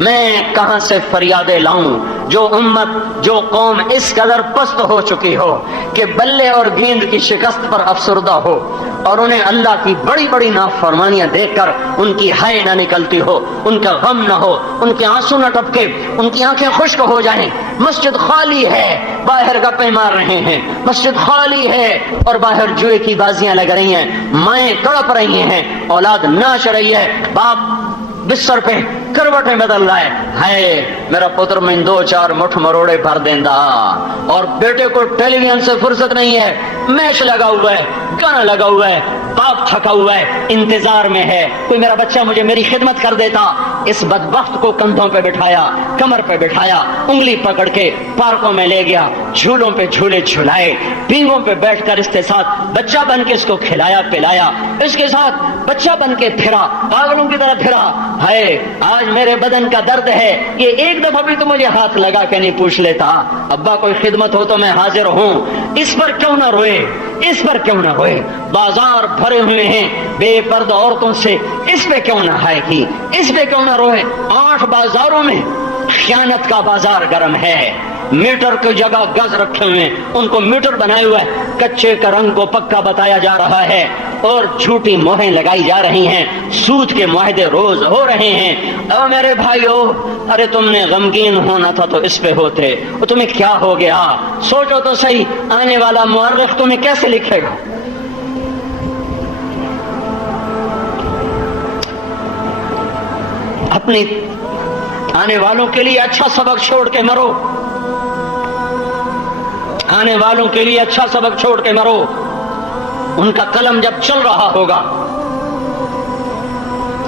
میں کہاں سے فریادیں لاؤں؟ جو امت، جو قوم اس قدر پست ہو چکی ہو کہ بلے اور گیند کی شکست پر افسردہ ہو، اور انہیں اللہ کی بڑی بڑی نافرمانیاں دیکھ کر ان کی ہائے نہ نکلتی ہو، ان کا غم نہ ہو، ان کے آنسو نہ ٹپکے، ان کی آنکھیں خشک ہو جائیں۔ مسجد خالی ہے، باہر گپیں مار رہے ہیں، مسجد خالی ہے اور باہر جوئے کی بازیاں لگ رہی ہیں، مائیں تڑپ رہی ہیں، اولاد ناچ رہی ہے، باپ بستر پہ کروٹیں بدل رہا ہے میرا پتر میں دو چار مٹھ مروڑے بھر دیندا، اور بیٹے کو ٹیلی ویژن سے فرصت نہیں ہے، میچ لگا ہوا ہے، گانا لگا ہوا ہے، باپ تھکا ہوا ہے، انتظار میں ہے کوئی میرا بچہ مجھے میری خدمت کر دیتا۔ اس بدبخت کو کندھوں پہ بٹھایا، کمر پہ بٹھایا، انگلی پکڑ کے پارکوں میں لے گیا، جھولوں پہ جھولے جھلائے، پینگوں پہ بیٹھ کر اس کے ساتھ بچہ بن کے اس کو کھلایا پلایا، اس کے ساتھ بچہ بن کے پھرا، پاگلوں کی طرح پھرا۔ ہے آج میرے بدن کا درد ہے، یہ ایک دفعہ بھی تو مجھے ہاتھ لگا کے نہیں پوچھ لیتا ابا کوئی خدمت ہو تو میں حاضر ہوں۔ اس پر کیوں نہ روئے، اس پر کیوں نہ روئے؟ بازار بھرے ہوئے ہیں بے پردہ عورتوں سے، اس پہ کیوں نہ ہائے کی، اس پہ کیوں نہ روئے؟ 8 بازاروں میں خیانت کا بازار گرم ہے، میٹر کی جگہ گز رکھے ہوئے، ان کو میٹر بنائے ہوئے، کچے کا رنگ کو پکا بتایا جا رہا ہے اور جھوٹی مہریں لگائی جا رہی ہیں، سود کے معاہدے روز ہو رہے ہیں۔ او میرے بھائیو، ارے تم نے غمگین ہونا تھا تو اس پہ ہوتے، تمہیں کیا ہو گیا؟ سوچو تو صحیح، آنے والا مورخ تمہیں کیسے لکھے گا؟ اپنی آنے والوں کے لیے اچھا سبق چھوڑ کے مرو، آنے والوں کے لیے اچھا سبق چھوڑ کے مرو۔ ان کا قلم جب چل رہا ہوگا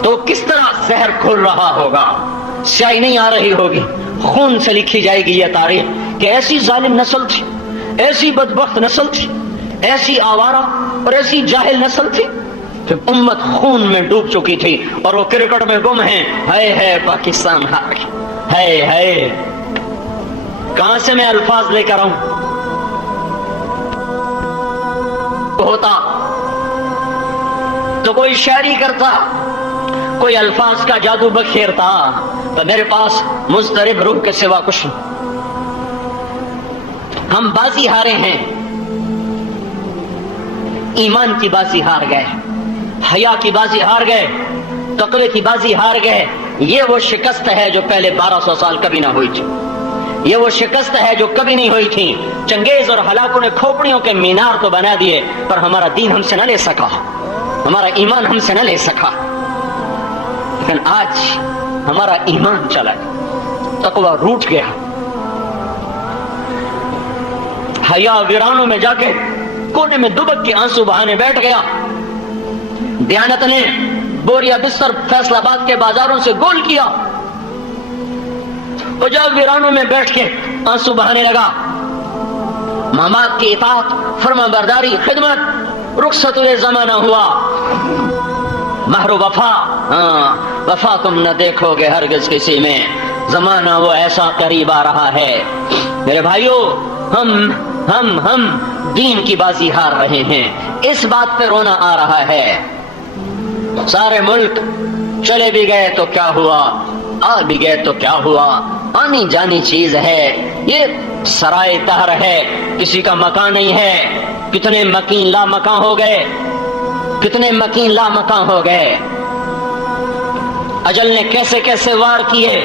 تو کس طرح زہر کھل رہا ہوگا، سیاہی نہیں آ رہی ہوگی، خون سے لکھی جائے گی یہ تاریخ کہ ایسی ظالم نسل تھی، ایسی بدبخت نسل تھی، ایسی آوارہ اور ایسی جاہل نسل تھی کہ امت خون میں ڈوب چکی تھی اور وہ کرکٹ میں گم ہیں۔ ہے پاکستان ہار گئی، ہے کہاں سے میں الفاظ لے کر آؤں؟ ہوتا تو کوئی شاعری کرتا، کوئی الفاظ کا جادو بکھیرتا، تو میرے پاس مضطرب روح کے سوا کچھ نہیں۔ ہم بازی ہارے ہیں، ایمان کی بازی ہار گئے، حیا کی بازی ہار گئے، تقوی کی بازی ہار گئے۔ یہ وہ شکست ہے جو پہلے 1200 سال کبھی نہ ہوئی تھی، یہ وہ شکست ہے جو کبھی نہیں ہوئی تھی۔ چنگیز اور ہلاکوں نے کھوپڑیوں کے مینار تو بنا دیے پر ہمارا دین ہم سے نہ لے سکا، ہمارا ایمان ہم سے نہ لے سکا۔ لیکن آج ہمارا ایمان چلا گیا، تقوی روٹ گیا، حیا ویرانوں میں جا کے کونے میں دبک کے آنسو بہانے بیٹھ گیا۔ دیانت نے بوریا بستر فیصل آباد کے بازاروں سے گول کیا، وہ جب ویرانوں میں بیٹھ کے آنسو بہانے لگا۔ مامات کی اطاعت، فرما برداری، خدمت، رخصت زمانہ ہوا، مہر وفا، وفا تم نہ دیکھو گے ہرگز کسی میں، زمانہ وہ ایسا قریب آ رہا ہے۔ میرے بھائیو، ہم دین کی بازی ہار رہے ہیں، اس بات پہ رونا آ رہا ہے۔ سارے ملک چلے بھی گئے تو کیا ہوا، آ بھی گئے تو کیا ہوا، آنی جانی چیز ہے، یہ سرائے دہر ہے، کسی کا مکان نہیں ہے۔ کتنے مکین لا مکان ہو گئے، کتنے مکین لا مکان ہو گئے۔ اجل نے کیسے کیسے وار کیے،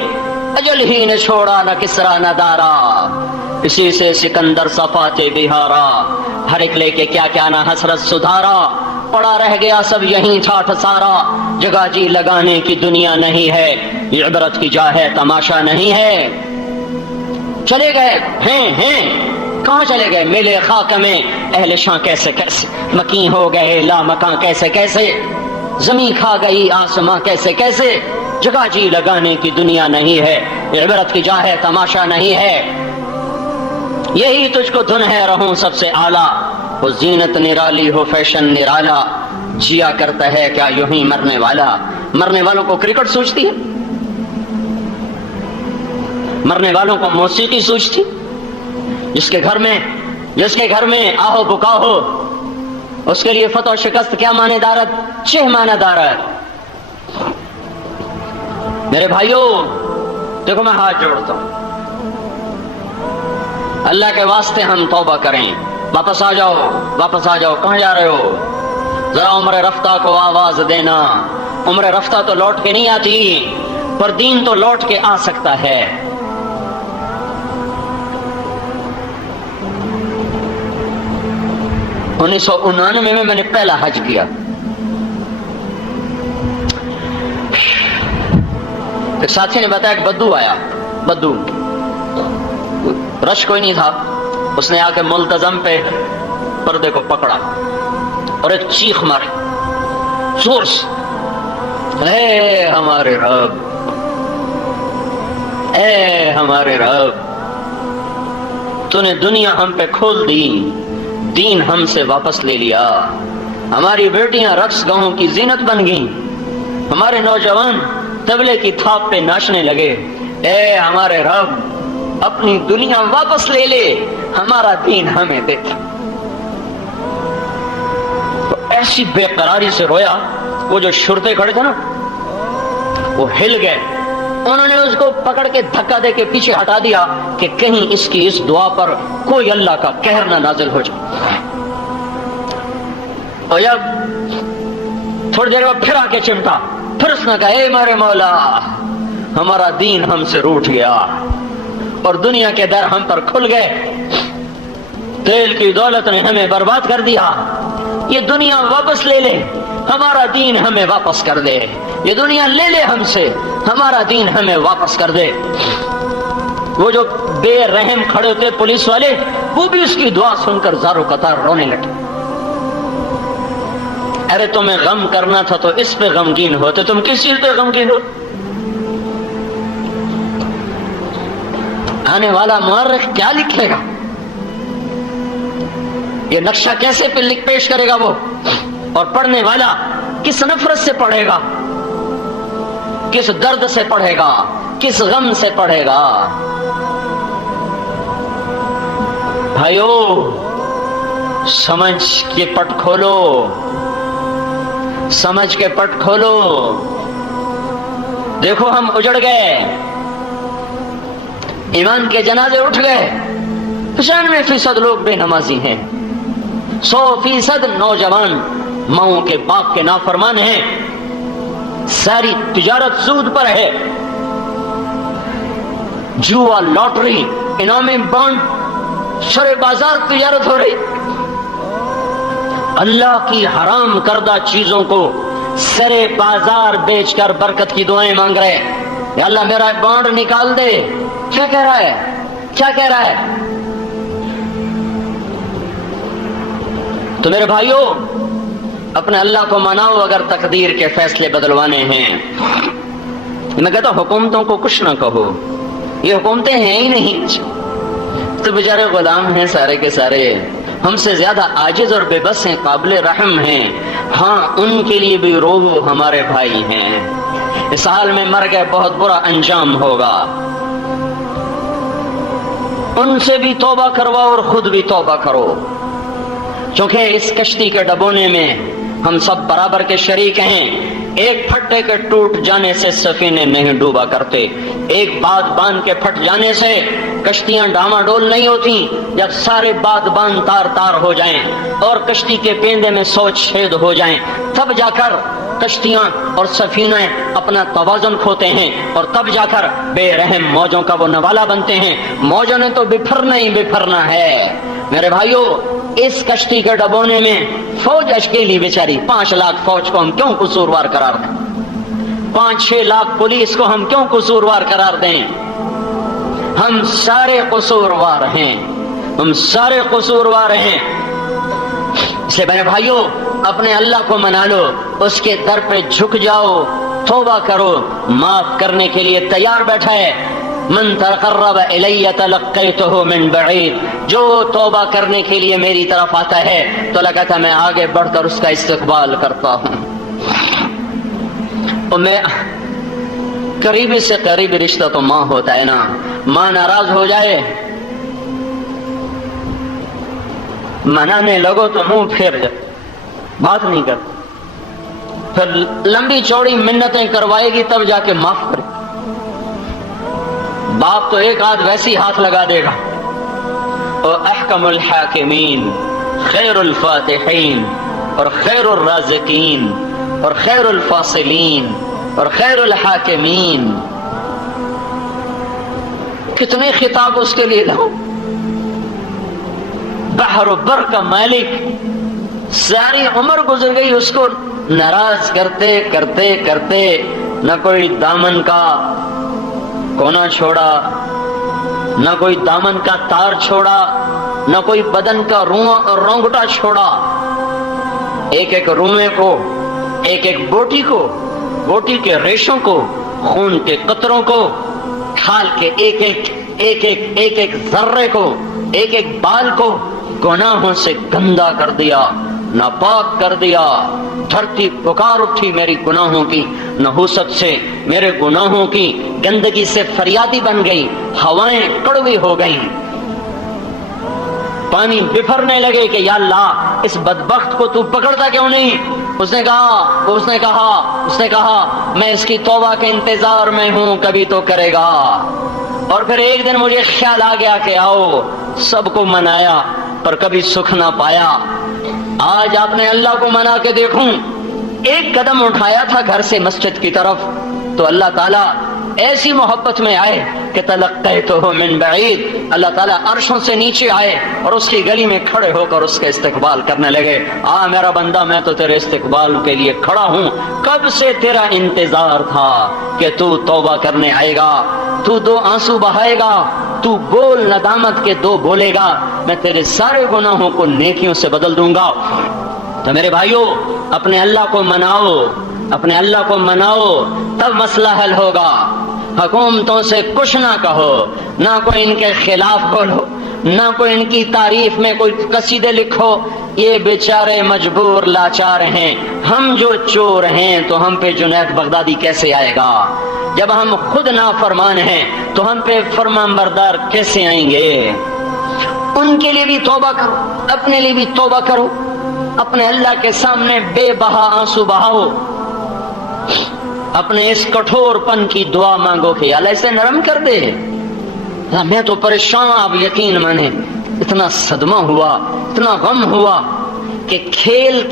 اجل ہی نے چھوڑا نہ کسرا نہ دارا، اسی سے سکندر صفاتے بہارا، ہر ایک لے کے کیا کیا نہ حسرت سدھارا، پڑا رہ گیا سب یہیں ٹھاٹھ سارا، جگہ جی لگانے کی دنیا نہیں ہے، یہ عبرت کی جا ہے تماشا نہیں ہے۔ چلے گئے ہیں کہاں چلے گئے؟ میلے خاک میں اہل شاں کیسے کیسے، مکین ہو گئے لا مکان کیسے کیسے، زمین کھا گئی آسماں کیسے کیسے، جگہ جی لگانے کی دنیا نہیں ہے، یہ عبرت کی جا ہے تماشا نہیں ہے۔ یہی تجھ کو دھن ہے رہوں سب سے اعلیٰ، وہ زینت نرالی ہو فیشن نرالا، جیا کرتا ہے کیا یوں ہی مرنے والا۔ مرنے والوں کو کرکٹ سوچتی ہے، مرنے والوں کو موسیقی سوچتی، جس کے گھر میں آہو بکا ہو، اس کے لیے فتح و شکست کیا معنی دارت، 6 معنی دارت۔ میرے بھائیوں، دیکھو میں ہاتھ جوڑتا ہوں، اللہ کے واسطے ہم توبہ کریں، واپس آ جاؤ، واپس آ جاؤ، کہاں جا رہے ہو؟ ذرا عمر رفتہ کو آواز دینا۔ عمر رفتہ تو لوٹ کے نہیں آتی، پر دین تو لوٹ کے آ سکتا ہے۔ 1999 میں نے پہلا حج کیا۔ ایک ساتھی نے بتایا کہ بدو آیا، بدو، رش کوئی نہیں تھا، اس نے آ کے ملتزم پہ پردے کو پکڑا اور ایک چیخ ماری زور سے، اے ہمارے رب، اے ہمارے رب، تو نے دنیا ہم پہ کھول دی، دین ہم سے واپس لے لیا، ہماری بیٹیاں رقص گاہوں کی زینت بن گئیں، ہمارے نوجوان طبلے کی تھاپ پہ ناچنے لگے، اے ہمارے رب اپنی دنیا واپس لے لے، ہمارا دین ہمیں دے۔ تو ایسی بے قراری سے رویا، وہ جو شرطے کھڑے تھے نا وہ ہل گئے، انہوں نے اس کو پکڑ کے دھکا دے کے پیچھے ہٹا دیا کہ کہیں اس کی اس دعا پر کوئی اللہ کا قہر نہ نازل ہو جائے۔ اور جب تھوڑی دیر بعد پھر آ کے چمٹا، پھر اس نے کہا اے ہمارے مولا، ہمارا دین ہم سے روٹ گیا اور دنیا کے در ہم پر کھل گئے، تیل کی دولت نے ہمیں برباد کر دیا، یہ دنیا واپس لے لے، ہمارا دین ہمیں واپس کر دے، یہ دنیا لے لے ہم سے، ہمارا دین ہمیں واپس کر دے۔ وہ جو بے رحم کھڑے تھے پولیس والے، وہ بھی اس کی دعا سن کر زاروں قطار رونے لگے۔ ارے تمہیں غم کرنا تھا تو اس پہ غمگین ہوتے، تم کس چیز پہ غمگین ہو؟ آنے والا مورخ کیا لکھے گا؟ یہ نقشہ کیسے پہ لکھ پیش کرے گا وہ؟ اور پڑھنے والا کس نفرت سے پڑھے گا، کس درد سے پڑھے گا، کس غم سے پڑھے گا؟ بھائیو سمجھ کے پٹ کھولو، سمجھ کے پٹ کھولو۔ دیکھو ہم اجڑ گئے، ایمان کے جنازے اٹھ گئے، 95% لوگ بے نمازی ہیں، 100% نوجوان ماؤں کے باپ کے نافرمان ہیں، ساری تجارت سود پر ہے، جوا، لاٹری، انعامی بانڈ، شرع بازار تجارت ہو رہی، اللہ کی حرام کردہ چیزوں کو سرے بازار بیچ کر برکت کی دعائیں مانگ رہے، یا اللہ میرا بانڈ نکال دے۔ کیا کہہ رہا ہے؟ کیا کہہ رہا ہے؟ تو میرے بھائیوں اپنے اللہ کو مناؤ اگر تقدیر کے فیصلے بدلوانے ہیں۔ میں کہتا ہوں حکومتوں کو کچھ نہ کہو، یہ حکومتیں ہیں ہی نہیں، تو بیچارے غلام ہیں سارے کے سارے، ہم سے زیادہ عاجز اور بے بس ہیں، قابل رحم ہیں، ہاں ان کے لیے بھی رو، ہمارے بھائی ہیں، اس حال میں مر گئے بہت برا انجام ہوگا، ان سے بھی توبہ کرواؤ اور خود بھی توبہ کرو، کیونکہ اس کشتی کے ڈبونے میں ہم سب برابر کے شریک ہیں، ایک پھٹے کے ٹوٹ جانے سے سفینے نہیں ڈوبا کرتے، ایک باد باندھ کے پھٹ جانے سے کشتیاں ڈاما ڈول نہیں ہوتی، جب سارے باد باندھ تار تار ہو جائیں اور کشتی کے پیندے میں 100 چھید ہو جائیں، تب جا کر کشتیاں اور سفینے اپنا توازن کھوتے ہیں، اور تب جا کر بے رحم موجوں کا وہ نوالا بنتے ہیں۔ موجوں نے تو بکھرنا ہی بکھرنا ہے۔ میرے بھائیوں اس کشتی کے ڈبونے میں فوج اشکیلی بیچاری، 5 لاکھ فوج کو ہم کیوں قصوروار قرار دیں؟ 5-6 لاکھ پولیس کو ہم کیوں قصوروار قرار دیں؟ ہم سارے قصوروار ہیں، ہم سارے قصوروار ہیں۔ اس لیے میرے بھائیوں اپنے اللہ کو منا لو، اس کے در پہ جھک جاؤ، توبہ کرو، معاف کرنے کے لیے تیار بیٹھا ہے۔ من تقرب الی تلقیتہ من بعید، جو توبہ کرنے کے لیے میری طرف آتا ہے تو اللہ کہتا ہے میں آگے بڑھ کر اس کا استقبال کرتا ہوں۔ اور میں قریبی سے قریبی رشتہ تو ماں ہوتا ہے نا، ماں ناراض ہو جائے، منانے لگو تو منہ پھیر جائے، بات نہیں کرتی، پھر لمبی چوڑی منتیں کروائے گی تب جا کے معاف کرے۔ باپ تو ایک آدھ ویسی ہاتھ لگا دے گا. اور احکم الحاکمین، خیر الفاتحین اور خیر الرازقین اور خیر الفاصلین اور خیر الحاکمین، کتنے خطاب اس کے لیے لاؤ. بحر و بر کا مالک، ساری عمر گزر گئی اس کو ناراض کرتے کرتے کرتے، نہ کوئی دامن کا کونا چھوڑا، نہ کوئی دامن کا تار چھوڑا، نہ کوئی بدن کا رونگٹا چھوڑا. ایک ایک رومے کو، ایک ایک بوٹی کو، بوٹی کے ریشوں کو، خون کے قطروں کو، کھال کے ایک ایک ذرے کو، ایک ایک بال کو گناہوں سے گندا کر دیا، ناپاک کر دیا. دھرتی پکار اٹھی میری گناہوں کی نحوست سے، میرے گناہوں کی گندگی سے فریادی بن گئی. ہوائیں کڑوی ہو گئیں، پانی بفرنے لگے کہ یا اللہ اس بدبخت کو تو پکڑتا کیوں نہیں. اس نے کہا میں اس کی توبہ کے انتظار میں ہوں، کبھی تو کرے گا. اور پھر ایک دن مجھے خیال آ گیا کہ آؤ، سب کو منایا پر کبھی سکھ نہ پایا. آج آپ نے اللہ کو منا کے دیکھوں. ایک قدم اٹھایا تھا گھر سے مسجد کی طرف تو اللہ تعالیٰ ایسی محبت میں آئے کہ تلقیتہ من بعید، اللہ تعالیٰ عرشوں سے نیچے آئے اور اس کی گلی میں کھڑے ہو کر اس کا استقبال کرنے لگے. میرا بندہ، میں تو تیرے استقبال کے لیے کھڑا ہوں، کب سے تیرا انتظار تھا کہ تو توبہ کرنے آئے گا، تو دو آنسو بہائے گا، تو بول ندامت کے دو بولے گا، میں تیرے سارے گناہوں کو نیکیوں سے بدل دوں گا. تو میرے بھائیو، اپنے اللہ کو مناؤ، اپنے اللہ کو مناؤ، تب مسئلہ حل ہوگا. حکومتوں سے کچھ نہ کہو، نہ کوئی ان کے خلاف بولو، نہ کوئی ان کی تعریف میں کوئی قصیدے لکھو. یہ بیچارے مجبور لاچار ہیں، ہم جو چور ہیں تو ہم پہ جنید بغدادی کیسے آئے گا؟ جب ہم خود نافرمان ہیں تو ہم پہ فرمان بردار کیسے آئیں گے؟ ان کے لیے بھی توبہ کرو، اپنے لیے بھی توبہ کرو، اپنے اللہ کے سامنے بے بہا آنسو بہاؤ، اپنے اس کٹھور پن کی دعا مانگو کہ اللہ اسے نرم کر دے. میں تو پریشان، آپ یقین مانے، اتنا صدمہ ہوا، اتنا غم ہوا کہ کھیل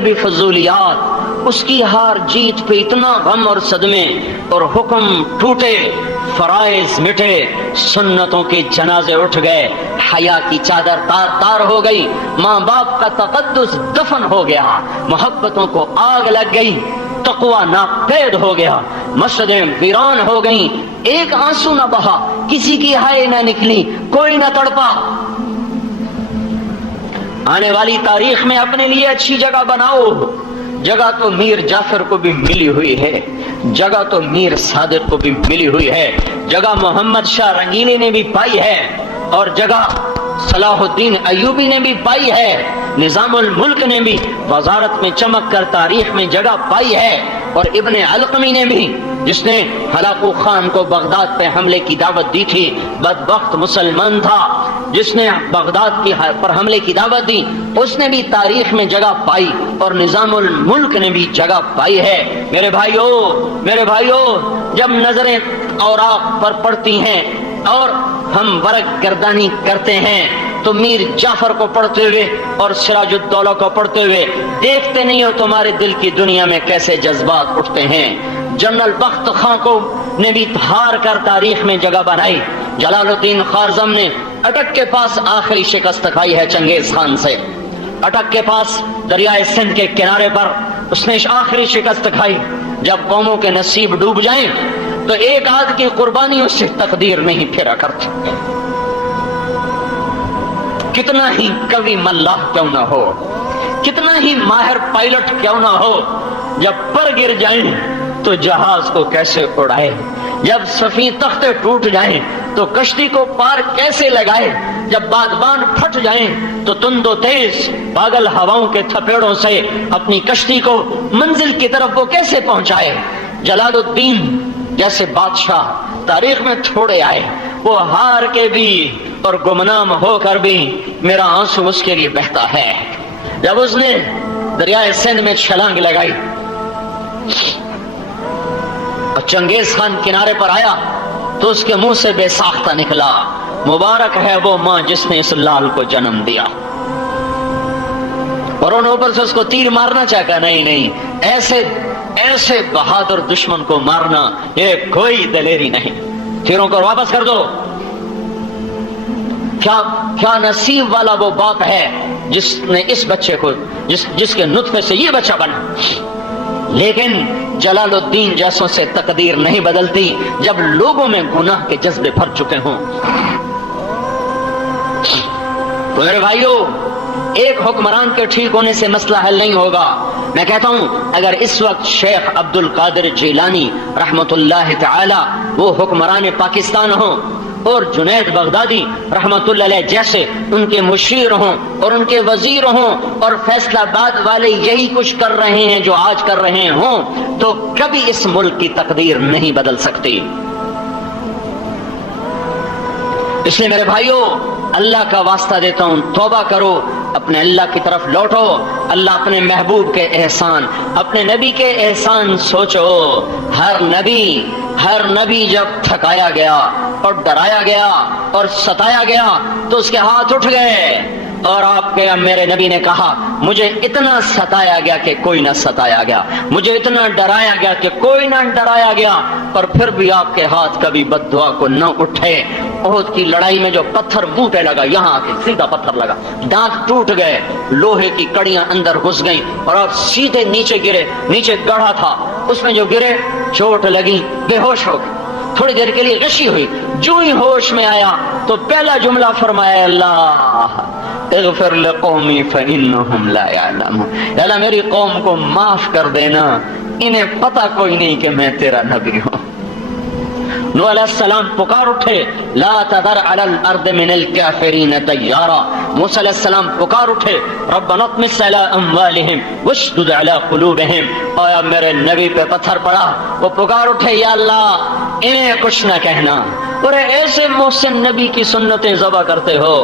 بھی فضولیات، اس کی ہار جیت پہ اتنا غم اور صدمے، اور حکم ٹوٹے، فرائض مٹے، سنتوں کے جنازے اٹھ گئے، حیا کی چادر تار تار ہو گئی، ماں باپ کا تقدس دفن ہو گیا، محبتوں کو آگ لگ گئی، تقوی ناپید ہو گیا، مسجدیں ویران ہو گئیں، ایک آنسو نہ بہا، کسی کی ہائے نہ نکلی، کوئی نہ تڑپا. آنے والی تاریخ میں اپنے لیے اچھی جگہ بناؤ. جگہ تو میر جعفر کو بھی ملی ہوئی ہے، جگہ تو میر صادق کو بھی ملی ہوئی ہے، جگہ محمد شاہ رنگینی نے بھی پائی ہے، اور جگہ صلاح الدین ایوبی نے بھی پائی ہے، نظام الملک نے بھی وزارت میں چمک کر تاریخ میں جگہ پائی ہے، اور ابن علقمی نے بھی، جس نے ہلاکو خان کو بغداد پہ حملے کی دعوت دی تھی، بدبخت مسلمان تھا، جس نے بغداد پر حملے کی دعوت دی، اس نے بھی تاریخ میں جگہ پائی، اور نظام الملک نے بھی جگہ پائی ہے. میرے بھائیو، جب نظریں اوراق پر پڑتی ہیں اور ہم ورق گردانی کرتے ہیں تو میر جعفر کو پڑھتے ہوئے اور سراج الدولہ کو پڑھتے ہوئے دیکھتے نہیں ہو تمہارے دل کی دنیا میں کیسے جذبات اٹھتے ہیں. جنرل بخت خاں کو نے بھی ہار کر تاریخ میں جگہ بنائی. جلال الدین خارزم نے اٹک کے پاس آخری شکست کھائی ہے چنگیز خان سے. اٹک کے پاس دریائے سندھ کے کنارے پر اس نے آخری شکست کھائی. جب قوموں کے نصیب ڈوب جائیں تو ایک آدھ کی قربانی اس سے تقدیر نہیں پھیرا کرتی. کتنا ہی کوی ملاح کیوں نہ ہو، کتنا ہی ماہر پائلٹ کیوں نہ ہو، جب پر گر جائیں تو جہاز کو کیسے اڑائے، جب سفینہ تختے ٹوٹ جائیں تو کشتی کو پار کیسے لگائے، جب بادبان پھٹ جائیں تو تند و تیز پاگل ہواؤں کے تھپیڑوں سے اپنی کشتی کو منزل کی طرف وہ کیسے پہنچائے. جلال الدین جیسے بادشاہ تاریخ میں تھوڑے آئے، وہ ہار کے بھی اور گمنام ہو کر بھی میرا آنسو اس کے لیے بہتا ہے. جب اس نے دریائے سندھ میں چھلانگ لگائی اور چنگیز خان کنارے پر آیا تو اس کے منہ سے بے ساختہ نکلا، مبارک ہے وہ ماں جس نے اس لال کو جنم دیا۔ اور انہوں اوپر سے اس کو تیر مارنا چاہتا، نہیں نہیں، ایسے بہادر دشمن کو مارنا یہ کوئی دلیری نہیں، تیروں کو واپس کر دو۔ کیا نصیب والا وہ باپ ہے جس نے اس بچے کو، جس کے نطفے سے یہ بچہ بنا۔ لیکن جلال الدین جیسوں سے تقدیر نہیں بدلتی جب لوگوں میں گناہ کے جذبے بھر چکے ہوں۔ تو میرے بھائیوں، ایک حکمران کے ٹھیک ہونے سے مسئلہ حل نہیں ہوگا۔ میں کہتا ہوں اگر اس وقت شیخ عبد القادر جیلانی رحمت اللہ تعالی وہ حکمران پاکستان ہوں اور جنید بغدادی رحمت اللہ علیہ جیسے ان کے مشیر ہوں اور ان کے وزیر ہوں اور فیصلہ آباد والے یہی کچھ کر رہے ہیں جو آج کر رہے ہوں، تو کبھی اس ملک کی تقدیر نہیں بدل سکتی۔ اس لیے میرے بھائیوں، اللہ کا واسطہ دیتا ہوں، توبہ کرو، اپنے اللہ کی طرف لوٹو۔ اللہ اپنے محبوب کے احسان، اپنے نبی کے احسان سوچو۔ ہر نبی جب تھکایا گیا اور ڈرایا گیا اور ستایا گیا تو اس کے ہاتھ اٹھ گئے، اور آپ کے میرے نبی نے کہا مجھے اتنا ستایا گیا کہ کوئی نہ ستایا گیا، مجھے اتنا ڈرایا گیا کہ کوئی نہ ڈرایا گیا، پر پھر بھی آپ کے ہاتھ کبھی بد دعا کو نہ اٹھے۔ احد کی لڑائی میں جو پتھر منہ پہ لگا، یہاں آ کے سیدھا پتھر لگا، دانت ٹوٹ گئے، لوہے کی کڑیاں اندر گھس گئیں اور آپ سیدھے نیچے گرے۔ نیچے گڑھا تھا، اس میں جو گرے چوٹ لگی، بے ہوش ہو گئے، تھوڑی دیر کے لیے غشی ہوئی۔ جو ہی ہوش میں آیا تو پہلا جملہ فرمایا، اللہ اغفر لقومی فإنہم لا یعلمون، اللہ میری قوم کو معاف کر دینا، انہیں پتہ کوئی نہیں کہ میں تیرا نبی ہوں۔ نوح علیہ السلام پکار اٹھے، لا تذر علی الارض من الکافرین دیارا۔ موسیٰ علیہ السلام پکار اٹھے، ربنا اطمس علی اموالہم واشدد علی قلوبہم۔ آیا میرے نبی پہ پتھر پڑا، وہ پکار اٹھے، یا اللہ انہیں کچھ نہ کہنا، اور ایسے محسن نبی کی سنتیں ذبح کرتے ہو۔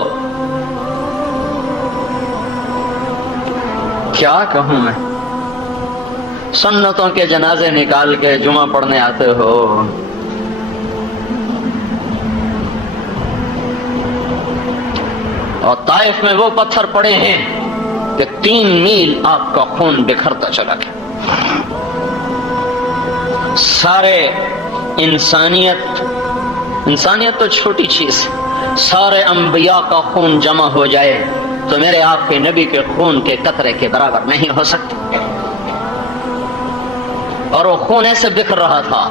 کیا کہوں میں، سنتوں کے جنازے نکال کے جمعہ پڑھنے آتے ہو۔ اور طائف میں وہ پتھر پڑے ہیں کہ 3 میل آپ کا خون بکھرتا چلا گیا۔ سارے انسانیت تو چھوٹی چیز، سارے انبیاء کا خون جمع ہو جائے تو میرے آپ کے نبی کے خون کے قطرے کے برابر نہیں ہو سکتے۔ اور وہ خون ایسے بکھر رہا تھا،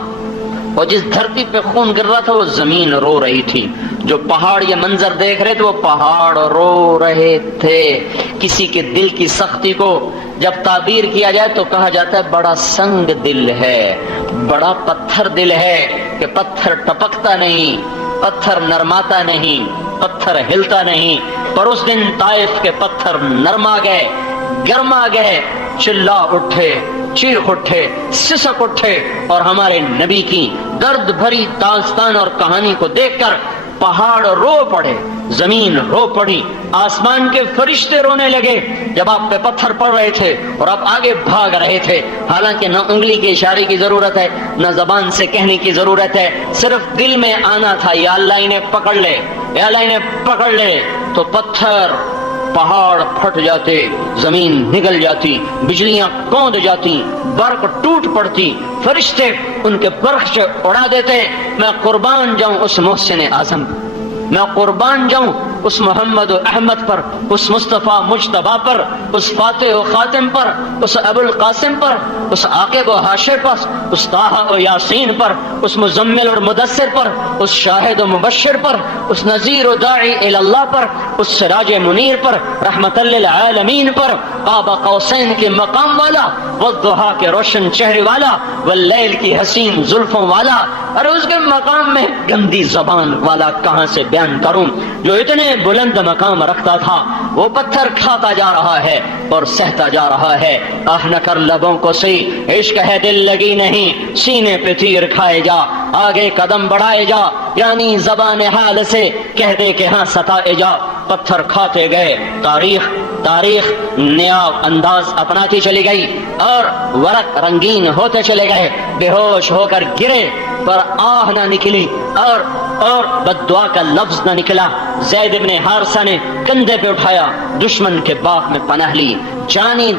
اور جس دھرتی پہ خون گر رہا تھا وہ زمین رو رہی تھی۔ جو پہاڑ یہ منظر دیکھ رہے تھے وہ پہاڑ رو رہے تھے۔ کسی کے دل کی سختی کو جب تعبیر کیا جائے تو کہا جاتا ہے بڑا سنگ دل ہے، بڑا پتھر دل ہے، کہ پتھر ٹپکتا نہیں، پتھر نرماتا نہیں، پتھر ہلتا نہیں۔ پر اس دن طائف کے پتھر نرما گئے، گرما گئے، چلا اٹھے، چیخ اٹھے، سسک اٹھے، اور ہمارے نبی کی درد بھری داستان اور کہانی کو دیکھ کر پہاڑ رو پڑے، زمین رو پڑی، آسمان کے فرشتے رونے لگے جب آپ پہ پتھر پڑ رہے تھے اور آپ آگے بھاگ رہے تھے۔ حالانکہ نہ انگلی کے اشارے کی ضرورت ہے، نہ زبان سے کہنے کی ضرورت ہے، صرف دل میں آنا تھا، یا اللہ انہیں پکڑ لے، یا اللہ انہیں پکڑ لے، تو پتھر پہاڑ پھٹ جاتے، زمین نگل جاتی، بجلیاں کوند جاتی، برق ٹوٹ پڑتی، فرشتے ان کے برق سے اڑا دیتے۔ میں قربان جاؤں اس محسن اعظم، میں قربان جاؤں اس محمد و احمد پر، اس مصطفیٰ مجتبیٰ پر، اس فاتح و خاتم پر، اس ابو القاسم پر، اس عاقب و حاشر پر، اس طٰہٰ و یاسین پر، اس مزمل اور مدثر پر، اس شاہد و مبشر پر، اس نذیر و داعی الی اللہ پر، اس سراج منیر پر، رحمت للعالمین پر، قاب قوسین کے مقام والا، والضحیٰ کے روشن چہرے والا، واللیل کی حسین زلفوں والا۔ اور اس کے مقام میں گندی زبان والا کہاں سے بیان کروں، جو اتنے بلند مقام رکھتا تھا، وہ پتھر کھاتا جا رہا ہے اور سہتا جا رہا ہے۔ آہ نہ کر لبوں کو سی، عشق ہے دل لگی نہیں، سینے پہ تیر کھائے جا، آگے قدم بڑھائے جا، یعنی زبان حال سے کہہ دے کہ ہاں ستائے جا۔ پتھر کھاتے گئے، تاریخ نیا انداز اپناتی چلی گئی، اور ورق رنگین ہوتے چلے گئے، بے ہوش ہو کر گرے، پر آہ نہ نکلی اور بد دعا کا لفظ نہ نکلا۔ زید بن حارثہ نے کندھے پہ اٹھایا، دشمن کے باغ میں پناہ لی، جانی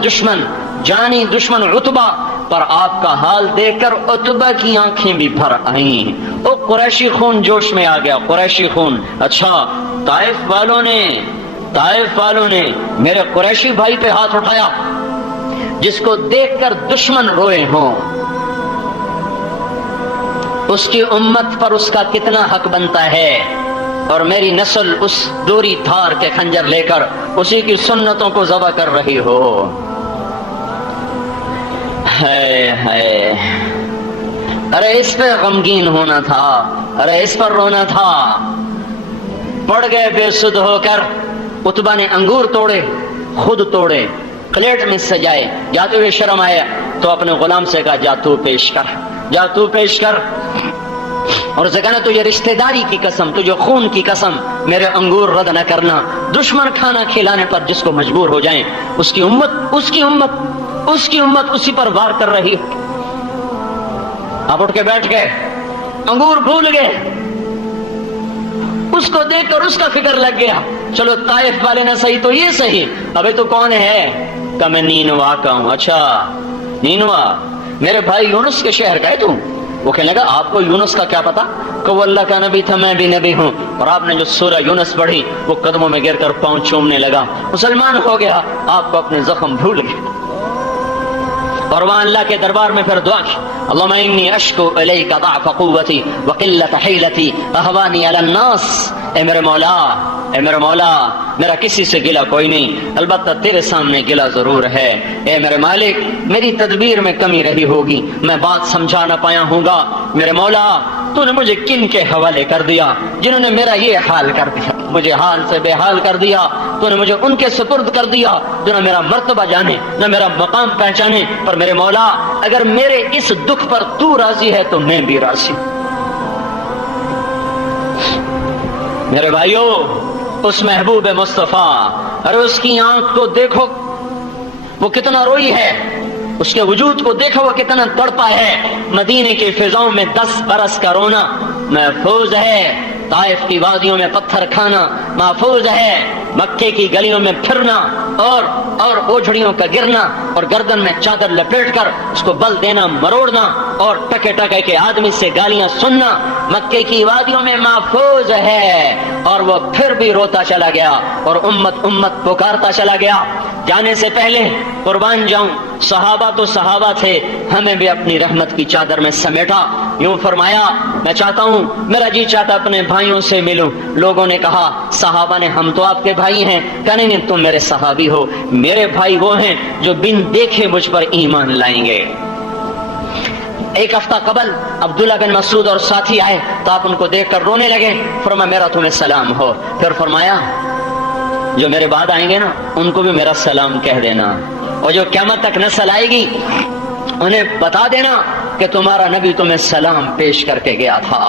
دشمن عتبہ، پر آپ کا حال دیکھ کر عتبہ کی آنکھیں بھی بھر آئیں۔ وہ قریشی خون جوش میں آ گیا، قریشی خون۔ اچھا، طائف والوں نے میرے قریشی بھائی پہ ہاتھ اٹھایا جس کو دیکھ کر دشمن روئے ہوں، اس کی امت پر اس کا کتنا حق بنتا ہے، اور میری نسل اس دوری دھار کے خنجر لے کر اسی کی سنتوں کو ذبح کر رہی ہو۔ ہے ارے اس پہ غمگین ہونا تھا، ارے اس پر رونا تھا۔ پڑ گئے بے سدھ ہو کر۔ عتبہ نے انگور توڑے، خود توڑے، پلیٹ میں سجائے، جاتے ہوئے شرم آیا تو اپنے غلام سے کہا جا تو پیش کر، اور اسے کہنا تجھے رشتہ داری کی قسم، تجھے خون کی قسم، میرے انگور رد نہ کرنا۔ دشمن کھانا کھلانے پر جس کو مجبور ہو جائیں، اس کی امت اسی پر وار کر رہی ہے۔ آپ اٹھ کے بیٹھ گئے، انگور بھول گئے، اس کو دیکھ کر اس کا فکر لگ گیا، چلو طائف والے نہ صحیح تو یہ صحیح، ابھی تو کون ہے؟ کہ میں نینوا کا ہوں۔ اچھا نینوا، میرے بھائی یونس کے شہر کا ہے تو؟ وہ کہنے لگا آپ کو یونس کا کیا پتا، کہ وہ اللہ کا نبی تھا، میں بھی نبی ہوں۔ اور آپ نے جو سورہ یونس پڑھی وہ قدموں میں گر کر پاؤں چومنے لگا، مسلمان ہو گیا، آپ کو اپنے زخم بھول گئے۔ اور وہاں اللہ کے دربار میں پھر دعا کی، اللہم انی اشکو الیک ضعف قوتی وقلت حیلتی اہوانی علی الناس۔ اے میرے مولا میرا کسی سے گلہ کوئی نہیں، البتہ تیرے سامنے گلہ ضرور ہے۔ اے میرے مالک، میری تدبیر میں کمی رہی ہوگی، میں بات سمجھا نہ پایا ہوں گا۔ میرے مولا، تو نے مجھے کن کے حوالے کر دیا جنہوں نے میرا یہ حال کر دیا، مجھے حال سے بے حال کر دیا۔ تو نے مجھے ان کے سپرد کر دیا جو نہ میرا مرتبہ جانے نہ میرا مقام پہچانے۔ پر میرے مولا، اگر میرے اس دکھ پر تو راضی ہے تو میں بھی راضی ہوں۔ میرے بھائیو، اس محبوب مصطفیٰ، ارے اس کی آنکھ کو دیکھو وہ کتنا روئی ہے، اس کے وجود کو دیکھو وہ کتنا تڑپا ہے۔ مدینے کی فضاؤں میں 10 برس کا رونا محفوظ ہے، طائف کی وادیوں میں پتھر کھانا محفوظ ہے، مکے کی گلیوں میں پھرنا اور اوجھڑیوں کا گرنا اور گردن میں چادر لپیٹ کر اس کو بل دینا مروڑنا اور ٹکے کے آدمی سے گالیاں سننا مکے کی وادیوں میں محفوظ ہے۔ اور وہ پھر بھی روتا چلا گیا اور امت پکارتا چلا گیا۔ جانے سے پہلے قربان جاؤں، صحابہ تو صحابہ تھے، ہمیں بھی اپنی رحمت کی چادر میں سمیٹا۔ یوں فرمایا، میں چاہتا ہوں، میرا جی چاہتا اپنے بھائیوں سے ملوں۔ لوگوں نے کہا، صحابہ نے، ہم تو آپ کے بھائی ہیں۔ کہنے نہیں، تم میرے صحابی ہو، میرے بھائی وہ ہیں جو بن دیکھے مجھ پر ایمان لائیں گے۔ ایک ہفتہ قبل عبداللہ بن مسعود اور ساتھی آئے تو آپ ان کو دیکھ کر رونے لگے۔ فرمایا، میرا تمہیں سلام ہو۔ پھر فرمایا، جو میرے بعد آئیں گے نا ان کو بھی میرا سلام کہہ دینا، اور جو قیامت تک نسل آئے گی انہیں بتا دینا کہ تمہارا نبی تمہیں سلام پیش کر کے گیا تھا۔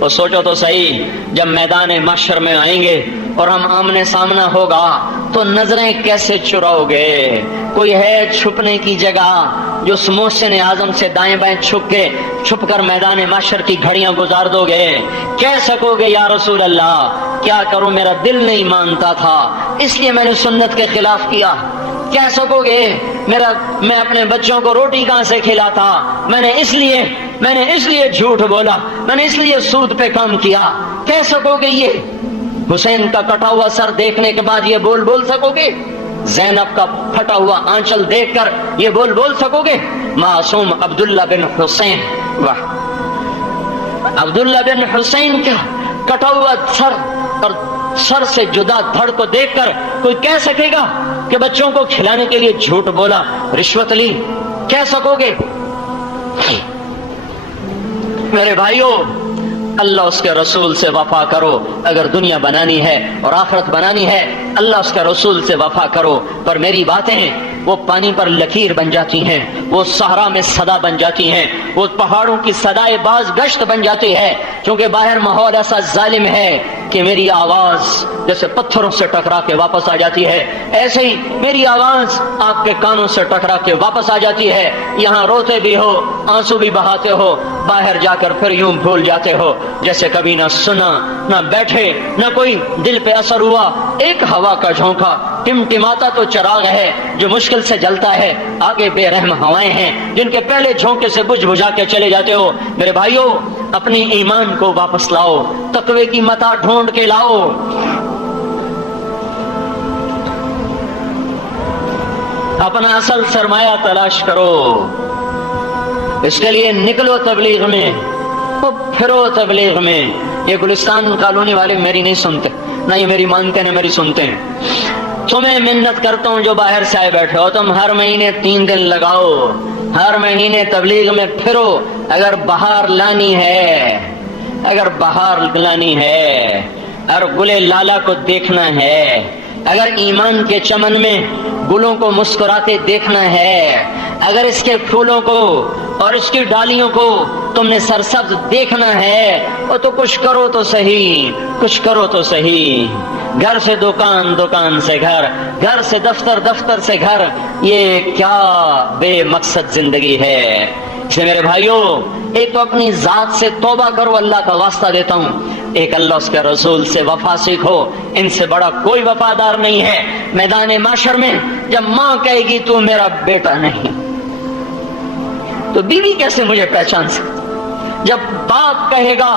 اور سوچو تو صحیح، جب میدان محشر میں آئیں گے اور ہم آمنے سامنا ہوگا تو نظریں کیسے چراؤ گے؟ کوئی ہے چھپنے کی جگہ جو اس محسن اعظم سے دائیں بائیں چھپ کر میدان محشر کی گھڑیاں گزار دو گے؟ کہہ سکو گے یا رسول اللہ کیا کروں، میرا دل نہیں مانتا تھا اس لیے میں نے سنت کے خلاف کیا؟ کہہ سکو گے میں اپنے بچوں کو روٹی کہاں سے کھلاتا، میں نے اس لیے جھوٹ بولا، میں نے اس لیے سود پہ کام کیا؟ کہہ سکو گے یہ؟ حسین کا کٹا ہوا سر دیکھنے کے بعد یہ بول سکو گے؟ زینب کا پھٹا ہوا آنچل دیکھ کر یہ بول سکو گے؟ معصوم عبداللہ بن حسین، واہ، عبداللہ بن حسین کا کٹا ہوا سر اور سر سے جدا دھڑ کو دیکھ کر کوئی کہہ سکے گا کہ بچوں کو کھلانے کے لیے جھوٹ بولا، رشوت لی؟ کہہ سکو گے؟ میرے بھائیوں، اللہ اس کے رسول سے وفا کرو۔ اگر دنیا بنانی ہے اور آخرت بنانی ہے، اللہ اس کے رسول سے وفا کرو۔ پر میری باتیں وہ پانی پر لکیر بن جاتی ہیں، وہ صحرا میں صدا بن جاتی ہیں، وہ پہاڑوں کی صدائے باز گشت بن جاتی ہے، کیونکہ باہر ماحول ایسا ظالم ہے کہ میری آواز جیسے پتھروں سے ٹکرا کے واپس آ جاتی ہے، ایسے ہی میری آواز آپ کے کانوں سے ٹکرا کے واپس آ جاتی ہے. یہاں روتے بھی ہو، آنسو بھی بہاتے ہو، باہر جا کر پھر یوں بھول جاتے ہو جیسے کبھی نہ سنا، نہ بیٹھے، نہ کوئی دل پہ اثر ہوا. ایک ہوا کا جھونکا، ٹمٹماتا تو چراغ ہے جو مشکل سے جلتا ہے، آگے بے رحم ہوائیں ہیں جن کے پہلے جھونکے سے بجھ بجھا کے چلے جاتے ہو. میرے بھائیوں، اپنی ایمان کو واپس لاؤ، تقوی کی متاع ڈھونڈ کے لاؤ. اپنا اصل سرمایہ تلاش کرو، اس کے لیے نکلو تبلیغ میں، پھرو تبلیغ میں. یہ گلستان کالونی والے میری نہیں سنتے، نہ یہ میری مانتے نہ میری سنتے ہیں. تمہیں منت کرتا ہوں جو باہر سے آئے بیٹھے ہو، تم ہر مہینے 3 دن لگاؤ، ہر مہینے تبلیغ میں پھرو. اگر بہار لانی ہے، اگر بہار لانی ہے، اور گلے لالا کو دیکھنا ہے، اگر ایمان کے چمن میں گلوں کو مسکراتے دیکھنا ہے، اگر اس کے پھولوں کو اور اس کی ڈالیوں کو تم نے سرسبز دیکھنا ہے، وہ تو کچھ کرو تو صحیح، کچھ کرو تو صحیح. گھر سے دکان، دکان سے گھر، گھر سے دفتر، دفتر سے گھر، یہ کیا بے مقصد زندگی ہے. اس لیے میرے بھائیوں، ایک تو اپنی ذات سے توبہ کرو، اللہ کا واسطہ دیتا ہوں. ایک اللہ اس کے رسول سے وفا سیکھو، ان سے بڑا کوئی وفادار نہیں ہے. میدان معاشر میں جب ماں کہے گی تو میرا بیٹا نہیں، تو بیوی کیسے مجھے پہچان سکتی؟ جب باپ کہے گا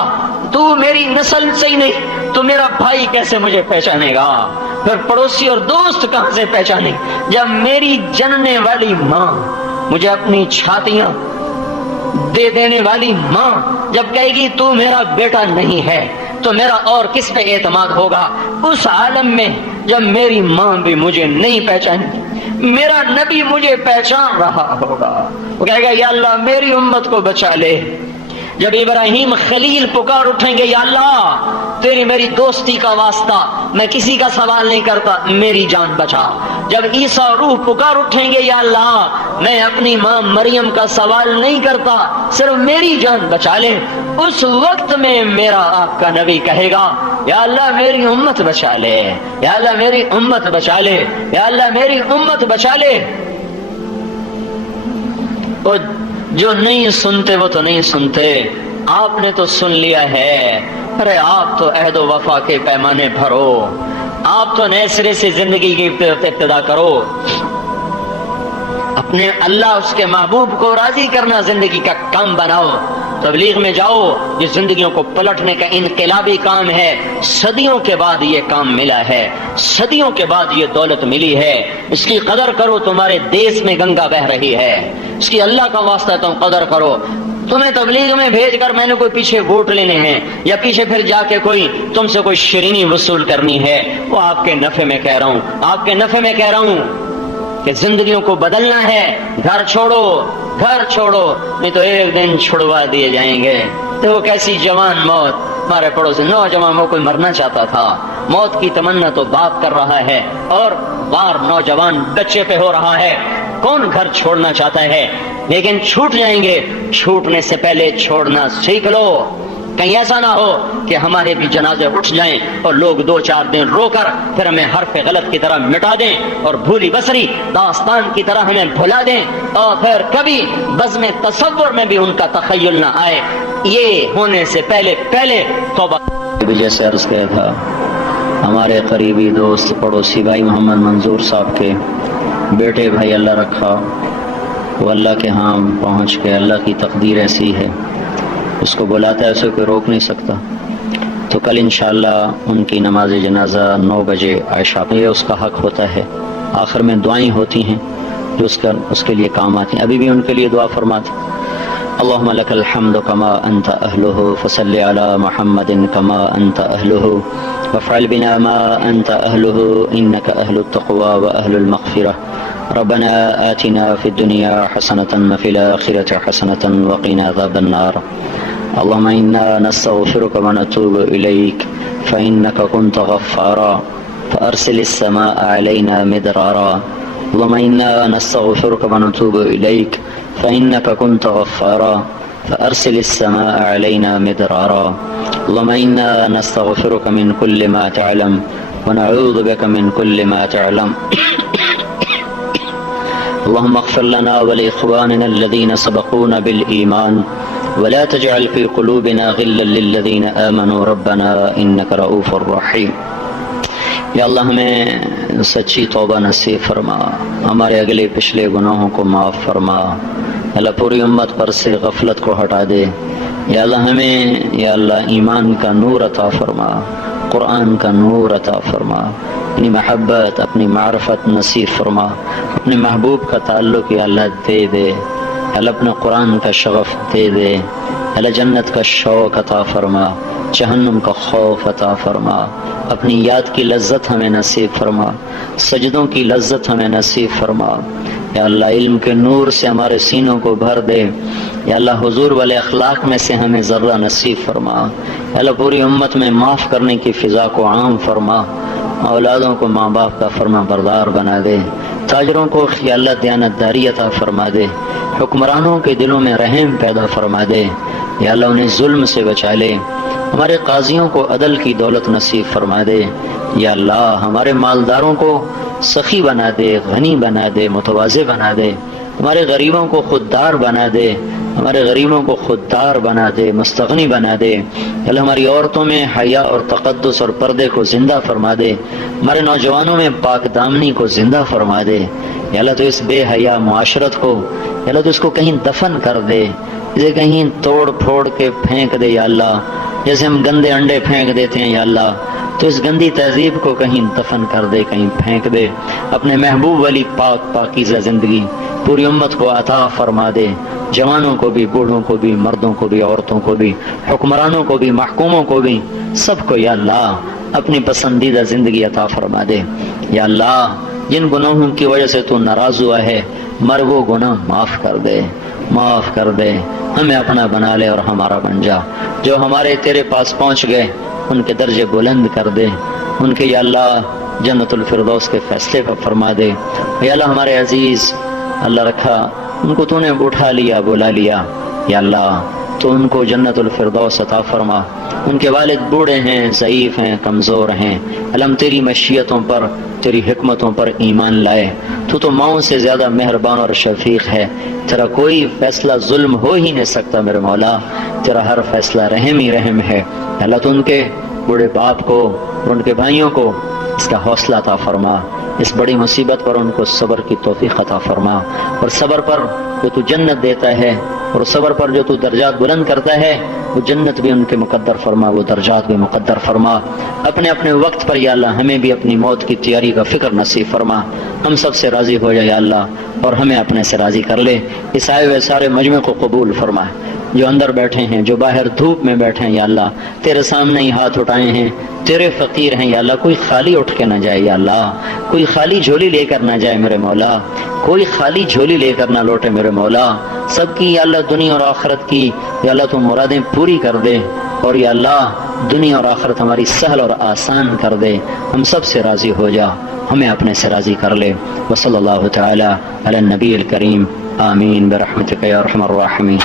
تو میری نسل سے ہی نہیں تو میرا بھائی کیسے مجھے پہچانے گا؟ پھر پڑوسی اور دوست کہاں سے پہچانے؟ جب میری جننے والی ماں، مجھے اپنی چھاتیاں دے دینے والی ماں جب کہے گی تو میرا بیٹا نہیں ہے، تو میرا اور کس پہ اعتماد ہوگا؟ اس عالم میں جب میری ماں بھی مجھے نہیں پہچانی، میرا نبی مجھے پہچان رہا ہوگا، وہ کہے گا یا اللہ میری امت کو بچا لے. جب ابراہیم خلیل پکار اٹھیں گے یا اللہ تیری میری دوستی کا واسطہ، میں کسی کا سوال نہیں کرتا، میری جان بچا. جب عیسیٰ روح پکار اٹھیں گے یا اللہ میں اپنی ماں مریم کا سوال نہیں کرتا، صرف میری جان بچا لے. اس وقت میں میرا آپ کا نبی کہے گا یا اللہ میری امت بچا لے، یا اللہ میری امت بچا لے، یا اللہ میری امت بچا لے. اور جو نہیں سنتے وہ تو نہیں سنتے، آپ نے تو سن لیا ہے. ارے آپ تو عہد و وفا کے پیمانے بھرو، آپ تو نئے سرے سے زندگی کی ابتدا کرو. اپنے اللہ اس کے محبوب کو راضی کرنا زندگی کا کام بناؤ. تبلیغ میں جاؤ، یہ زندگیوں کو پلٹنے کا انقلابی کام ہے. صدیوں کے بعد یہ کام ملا ہے، صدیوں کے بعد یہ دولت ملی ہے. اس کی قدر کرو، تمہارے دیس میں گنگا بہ رہی ہے، اس کی اللہ کا واسطہ تم قدر کرو. تمہیں تبلیغ میں بھیج کر میں نے کوئی پیچھے ووٹ لینے ہیں یا پیچھے پھر جا کے کوئی تم سے کوئی شرینی وصول کرنی ہے، وہ آپ کے نفع میں کہہ رہا ہوں، آپ کے نفع میں کہہ رہا ہوں کہ زندگیوں کو بدلنا ہے. گھر چھوڑو، گھر چھوڑو، نہیں تو ایک دن چھڑوا دیے جائیں گے. تو وہ کیسی جوان موت، ہمارے پڑوس نوجوان وہ کوئی مرنا چاہتا تھا، موت کی تمنا تو باپ کر رہا ہے اور بار نوجوان بچے پہ ہو رہا ہے. کون گھر چھوڑنا چاہتا ہے؟ لیکن چھوٹ جائیں گے، چھوٹنے سے پہلے چھوڑنا سیکھ لو. کہیں ایسا نہ ہو کہ ہمارے بھی جنازے اٹھ جائیں اور لوگ 2-4 دن رو کر پھر ہمیں حرف غلط کی طرح مٹا دیں اور بھولی بسری داستان کی طرح ہمیں بھلا دیں، اور پھر کبھی بزم تصور میں بھی ان کا تخیل نہ آئے. یہ ہونے سے پہلے توبہ. جیسے عرض کیا تھا، ہمارے قریبی دوست پڑوسی بھائی محمد منظور صاحب کے بیٹے بھائی اللہ رکھا، وہ اللہ کے ہاں پہنچ کے، اللہ کی تقدیر ایسی ہے، اس کو بلاتا ہے اسے کوئی روک نہیں سکتا. تو کل انشاءاللہ ان کی نماز جنازہ 9 بجے عائشہ میں، اس کا حق ہوتا ہے. آخر میں دعائیں ہوتی ہیں جو اس کے لیے کام آتی ہیں. ابھی بھی ان کے لیے دعا فرماتے. اللهم لك الحمد كما أنت أهله فصل على محمد كما أنت أهله وافعل بنا ما أنت أهله إنك أهل التقوى وأهل المغفرة. ربنا آتنا في الدنيا حسنة وفي الآخرة حسنة وقنا عذاب النار. اللهم إنا نستغفرك ونتوب إليك فإنك كنت غفارا فأرسل السماء علينا مدرارا. اللهم إنا نستغفرك ونتوب إليك فإنك كنت غفارا فأرسل السماء علينا مدرارا اللهم إنا نستغفرك من كل ما تعلم ونعوذ بك من كل ما تعلم اللهم اغفر لنا ولإخواننا الذين سبقونا بالإيمان ولا تجعل في قلوبنا غلا للذين آمنوا ربنا إنك رؤوف رحيم. یا اللہ ہمیں سچی توبہ نصیب فرما، ہمارے اگلے پچھلے گناہوں کو معاف فرما، اللہ پوری امت پر سے غفلت کو ہٹا دے. یا اللہ ہمیں یا اللہ ایمان کا نور عطا فرما، قرآن کا نور عطا فرما، اپنی محبت اپنی معرفت نصیب فرما، اپنے محبوب کا تعلق یا اللہ دے دے، اللہ اپنے قرآن کا شغف دے دے، اللہ جنت کا شوق عطا فرما، جہنم کا خوف عطا فرما، اپنی یاد کی لذت ہمیں نصیب فرما، سجدوں کی لذت ہمیں نصیب فرما. یا اللہ علم کے نور سے ہمارے سینوں کو بھر دے. یا اللہ حضور والے اخلاق میں سے ہمیں ذرہ نصیب فرما. یا اللہ پوری امت میں معاف کرنے کی فضا کو عام فرما، اولادوں کو ماں باپ کا فرما بردار بنا دے، تاجروں کو خیالت دیانتداری عطا فرما دے، حکمرانوں کے دلوں میں رحم پیدا فرما دے. یا اللہ انہیں ظلم سے بچا لے، ہمارے قاضیوں کو عدل کی دولت نصیب فرما دے. یا اللہ ہمارے مالداروں کو سخی بنا دے، غنی بنا دے، متواضع بنا دے، ہمارے غریبوں کو خوددار بنا دے، ہمارے غریبوں کو خوددار بنا دے، مستغنی بنا دے. اللہ ہماری عورتوں میں حیا اور تقدس اور پردے کو زندہ فرما دے، ہمارے نوجوانوں میں پاک دامنی کو زندہ فرما دے. یا اللہ تو اس بے حیا معاشرت کو یا اللہ تو اس کو کہیں دفن کر دے، اسے کہیں توڑ پھوڑ کے پھینک دے. یا اللہ جیسے ہم گندے انڈے پھینک دیتے ہیں یا اللہ تو اس گندی تہذیب کو کہیں دفن کر دے، کہیں پھینک دے. اپنے محبوب والی پاک پاکیزہ زندگی پوری امت کو عطا فرما دے، جوانوں کو بھی، بوڑھوں کو بھی، مردوں کو بھی، عورتوں کو بھی، حکمرانوں کو بھی، محکوموں کو بھی، سب کو یا اللہ اپنی پسندیدہ زندگی عطا فرما دے. یا اللہ جن گناہوں کی وجہ سے تو ناراض ہوا ہے مر وہ گناہ معاف کر دے، معاف کر دے، ہمیں اپنا بنا لے اور ہمارا بن جا. جو ہمارے تیرے پاس پہنچ گئے ان کے درجے بلند کر دے، ان کے یا اللہ جنت الفردوس کے فیصلے کا فرما دے. یا اللہ ہمارے عزیز اللہ رکھا ان کو تو نے اٹھا لیا، بلا لیا، یا اللہ تو ان کو جنت الفردوس عطا فرما. ان کے والد بوڑھے ہیں، ضعیف ہیں، کمزور ہیں، علم تیری مشیتوں پر، تیری حکمتوں پر ایمان لائے. تو ماؤں سے زیادہ مہربان اور شفیق ہے، تیرا کوئی فیصلہ ظلم ہو ہی نہیں سکتا میرے مولا، تیرا ہر فیصلہ رحم ہی رحم ہے. اللہ تو ان کے بوڑھے باپ کو، ان کے بھائیوں کو اس کا حوصلہ عطا فرما، اس بڑی مصیبت پر ان کو صبر کی توفیق عطا فرما، اور صبر پر جو تو جنت دیتا ہے اور صبر پر جو تو درجات بلند کرتا ہے وہ جنت بھی ان کے مقدر فرما، وہ درجات بھی مقدر فرما. اپنے اپنے وقت پر یا اللہ ہمیں بھی اپنی موت کی تیاری کا فکر نصیب فرما. ہم سب سے راضی ہو جائے یا اللہ، اور ہمیں اپنے سے راضی کر لے. اس آئے ہوئے سارے مجمع کو قبول فرما. جو اندر بیٹھے ہیں، جو باہر دھوپ میں بیٹھے ہیں یا اللہ تیرے سامنے ہی ہاتھ اٹھائے ہیں، تیرے فقیر ہیں یا اللہ، کوئی خالی اٹھ کے نہ جائے یا اللہ، کوئی خالی جھولی لے کر نہ جائے میرے مولا، کوئی خالی جھولی لے کر نہ لوٹے میرے مولا. سب کی یا اللہ دنیا اور آخرت کی یا اللہ تو مرادیں پوری کر دے، اور یا اللہ دنیا اور آخرت ہماری سہل اور آسان کر دے. ہم سب سے راضی ہو جا، ہمیں اپنے سے راضی کر لے. وصلی اللہ تعالی علی النبی الکریم، آمین برحمتک یا ارحم الراحمین.